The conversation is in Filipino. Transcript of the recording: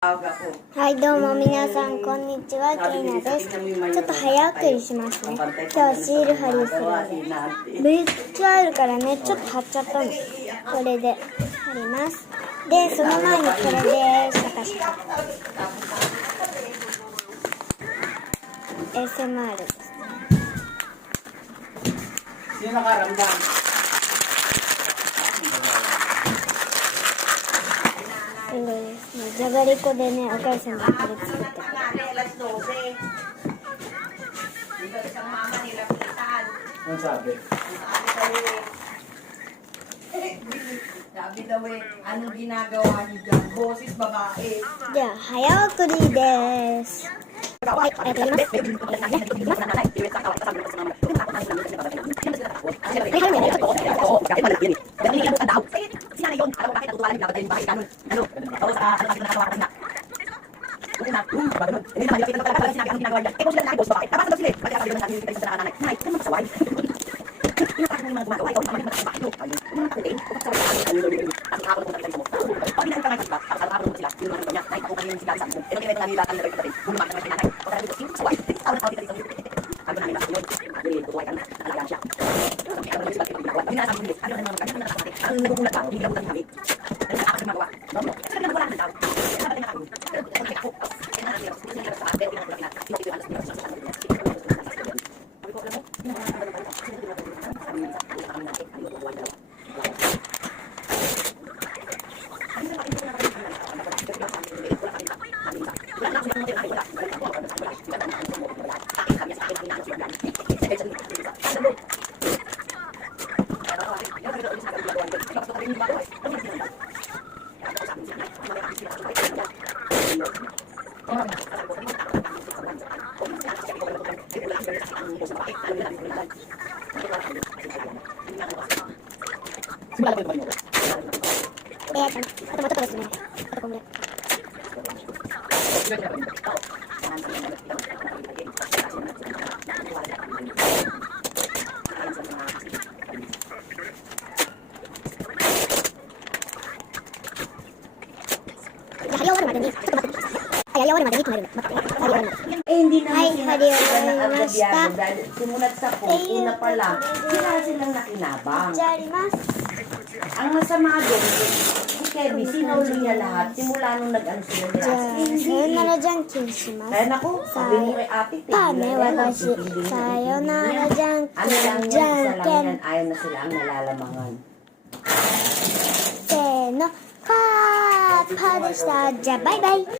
はい、どうも皆さん、こんにちは、ケイナです。ちょっと早送りしますね。今日はシール貼りするので。VTR からね、ちょっと貼っちゃったの。これで貼ります。で、その前にこれでシャカシャカ。ASMR ですね。すごいですね。じゃがりこでね、お母さんがこれ作ってくれる。Ano sabi? Sabi daw ano ginagawa niyo dyan? Boses babae. じゃあ、早送りです。はい、やります。あともうちょっとですね。あとこんぐらい。貼り終わるまでに、ちょっと待ってください。貼り終わるまでに止めるの。待って、貼り終わるまで。Hindi na Ay, sila hali naました。agabyado dahil simulat sa una pa lang, sila silang nakinabang. じゃあ、あります。 Ang masama doon, si Kevin, sinuli niya lahat. Simula nung nag-ano sila じゃあ、 nila. さよならじゃんけんします。 Kaya naku, sabi mo kay ate, パーね、 tigilan na yan. 私。さよならじゃん Ano lang けん、 yan, じゃ isa ん lang け yan, ん。 ayaw na sila ang nalalamangan. せーの、パーでした。じゃあ、バイバイ。